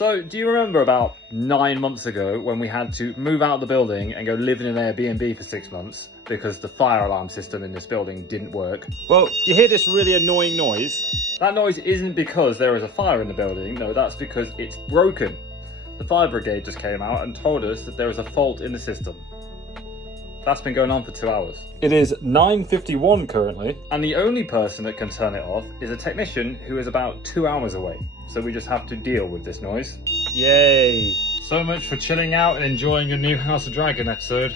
So, do you remember about 9 months ago when we had to move out of the building and go live in an Airbnb for 6 months because the fire alarm system in this building didn't work? Well, you hear this really annoying noise. That noise isn't because there is a fire in the building, no, that's because it's broken. The fire brigade just came out and told us that there is a fault in the system. That's been going on for 2 hours. It is 9:51 currently, and the only person that can turn it off is a technician who is about 2 hours away. So we just have to deal with this noise. Yay! So much for chilling out and enjoying a new House of Dragon episode.